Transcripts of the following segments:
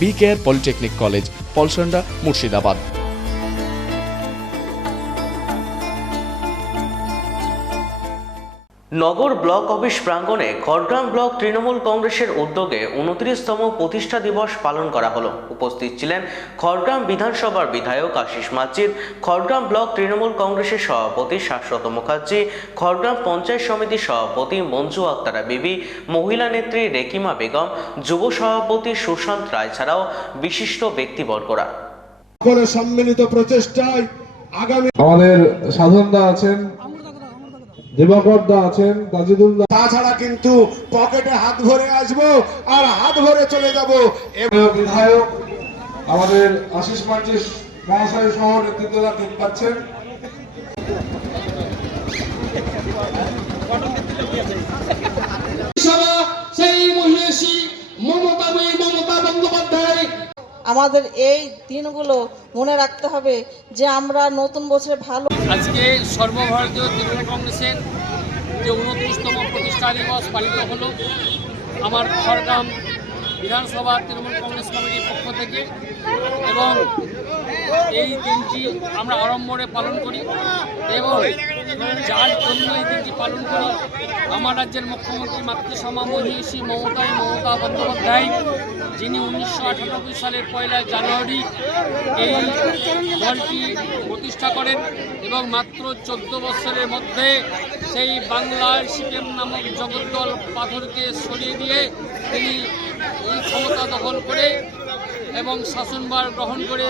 BKR polytechnic college, Palsanda, Murshidabad. Nagar block office প্রাঙ্গণে Khargram block Trinamool কংগ্রেসের উদ্যোগে 29তম প্রতিষ্ঠা দিবস পালন করা হলো। উপস্থিত ছিলেন খড়গ্রাম বিধানসভার বিধায়ক আশিস মাজিদ, খড়গ্রাম ব্লক তৃণমূল কংগ্রেসের সভাপতি শাশ্বত মুখার্জি, খড়গ্রাম পঞ্চায়েত সমিতির সভাপতি মঞ্জু আক্তারা বিবি, মহিলা নেত্রী রেকিমা বেগম, যুব সভাপতি সুশান্ত রায় ছাড়াও বিশিষ্ট ব্যক্তিবর্গরা। সম্মিলিত প্রচেষ্টায় আগামী আমাদের সাধনদা আছেন, দেবাকরদা আছেন, তাজিদুল্লাহ, তাছাড়া কিন্তু পকেটে হাত ভরে আসবো আর হাত ভরে চলে যাব। বিধায়ক আমাদের আশিস মাজিদ মহাশয় সহ নেতৃত্বরা ঠিক পাচ্ছেন। সেই মহিষী মমতাময়ী মমতা বন্দ্যোপাধ্যায়। আমাদের এই দিনগুলো মনে রাখতে হবে যে আমরা নতুন বছরে ভালো। আজকে সর্বভারতীয় তৃণমূল কংগ্রেসের যে 29তম প্রতিষ্ঠা দিবস পালিত হলো আমার খড়গ্রাম বিধানসভা তৃণমূল কংগ্রেস কমিটির পক্ষ থেকে, এবং এই দিনটি আমরা আড়ম্বরে পালন করি এবং যার জন্য এই দিনটি পালন করি আমার রাজ্যের মুখ্যমন্ত্রী মাতৃসমা মহিষী মমতা বন্দ্যোপাধ্যায়, যিনি 1998 সালের 1 জানুয়ারি এই দলটি প্রতিষ্ঠা করেন এবং মাত্র 14 বছরের মধ্যে সেই বাংলার সিপিএম নামক জগদ্দল পাথরকে সরিয়ে দিয়ে তিনি এই ক্ষমতা দখল করে এবং শাসনভার গ্রহণ করে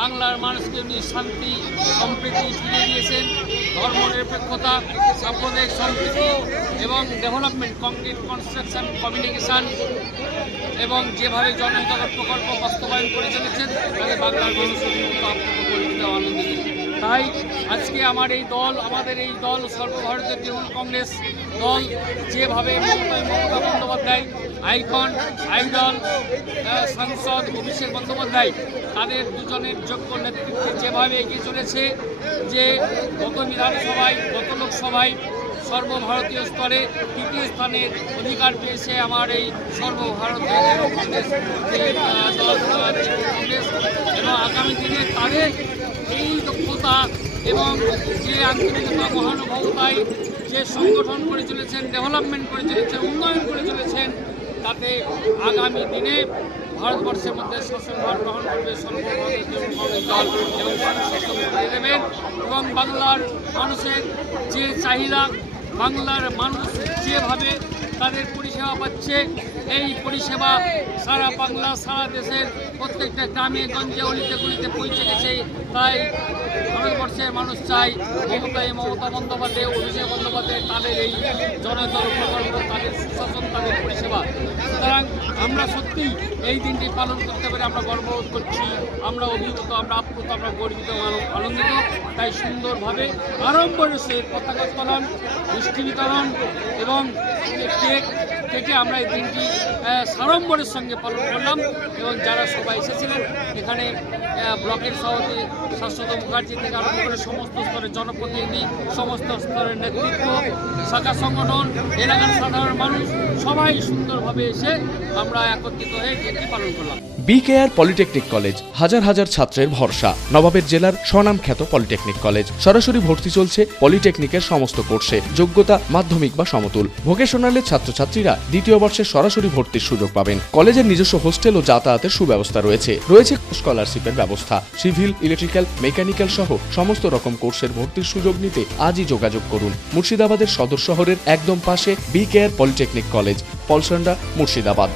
বাংলার মানুষকে উনি শান্তি সম্প্রীতি ফিরিয়ে দিয়েছেন। ধর্মনিরপেক্ষতা, সাম্প্রদায়িক সম্প্রীতি এবং ডেভেলপমেন্ট, কংক্রিট কনস্ট্রাকশন, কমিউনিকেশন এবং যেভাবে জনহিতকর প্রকল্প বাস্তবায়ন করে চলেছেন তাতে বাংলার মানুষ পরিচিত আনন্দিত। তাই আজকে আমাদের এই দল সর্বভারতীয় তৃণমূল কংগ্রেস দল যেভাবে মমতা বন্দ্যোপাধ্যায় আইকন, আইডল, সাংসদ অভিষেক বন্দ্যোপাধ্যায় তাদের দুজনের যোগ্য নেতৃত্বে যেভাবে এগিয়ে চলেছে, যে গত বিধানসভায় গত লোকসভায় সর্বভারতীয় স্তরে 3য় স্থানের অধিকার পেয়েছে আমার এই সর্বভারতীয় তৃণমূল কংগ্রেস এবং আগামী দিনে তাদের এই দক্ষতা এবং যে আন্তরিকতা মহানুভবতায় যে সংগঠন করে চলেছেন, ডেভেলপমেন্ট করে চলেছেন, উন্নয়ন করে চলেছেন, তাতে আগামী দিনে ভারতবর্ষের মধ্যে শাসনভার গ্রহণ করবে সর্বভারতীয় তৃণমূল কংগ্রেস দল এবং শাসন করে দেবেন এবং বাংলার মানুষের যে চাহিদা, বাংলার মানুষ যেভাবে তাদের পরিষেবা পাচ্ছে, এই পরিষেবা সারা বাংলা, সারা দেশের প্রত্যেকটা গ্রামে গঞ্জে অলিতে গলিতে পৌঁছে গেছে। তাই ভারতবর্ষের মানুষ চাই মমতা বন্দ্যোপাধ্যায়, অভিষেক বন্দ্যোপাধ্যায় তাদের এই জনহিতকর প্রকল্প, তাদের সুশাসন, তাদের পরিষেবা। সুতরাং আমরা সত্যি এই দিনটি পালন করতে পেরে আমরা গর্ববোধ করছি, আমরা অভিভূত, আমরা আপ্লুত, আমরা গর্বিত, আনন্দিত। তাই সুন্দরভাবে আড়ম্বরে পতাকা উত্তোলন, মিষ্টি বিতরণ এবং কেক থেকে আমরা এই দিনটি সাড়ম্বরের সঙ্গে পালন করলাম এবং যারা সবাই এসেছিলেন এখানে ব্লকের সভাপতি শাশ্বত মুখার্জি থেকে আরম্ভ করে সমস্ত স্তরের জনপ্রতিনিধি, সমস্ত স্তরের নেতৃত্ব, শাখা সংগঠন, এলাকার সাধারণ মানুষ সবাই সুন্দরভাবে এসে আমরা একত্রিত হয়ে দিনটি পালন করলাম। BKR পলিটেকনিক কলেজ, হাজার হাজার ছাত্রের ভরসা। নবাবের জেলার স্বনামখ্যাত পলিটেকনিক কলেজ। সরাসরি ভর্তি চলছে পলিটেকনিকের সমস্ত কোর্সে। যোগ্যতা মাধ্যমিক বা সমতুল। ভোকেশনালের ছাত্রছাত্রীরা 2য় বর্ষে সরাসরি ভর্তির সুযোগ পাবেন। কলেজের নিজস্ব হোস্টেল ও যাতায়াতের সুব্যবস্থা রয়েছে। স্কলারশিপের ব্যবস্থা। সিভিল, ইলেকট্রিক্যাল, মেকানিক্যাল সহ সমস্ত রকম কোর্সের ভর্তির সুযোগ নিতে আজই যোগাযোগ করুন। মুর্শিদাবাদের সদর শহরের একদম পাশে BKR polytechnic college, Palsanda, Murshidabad.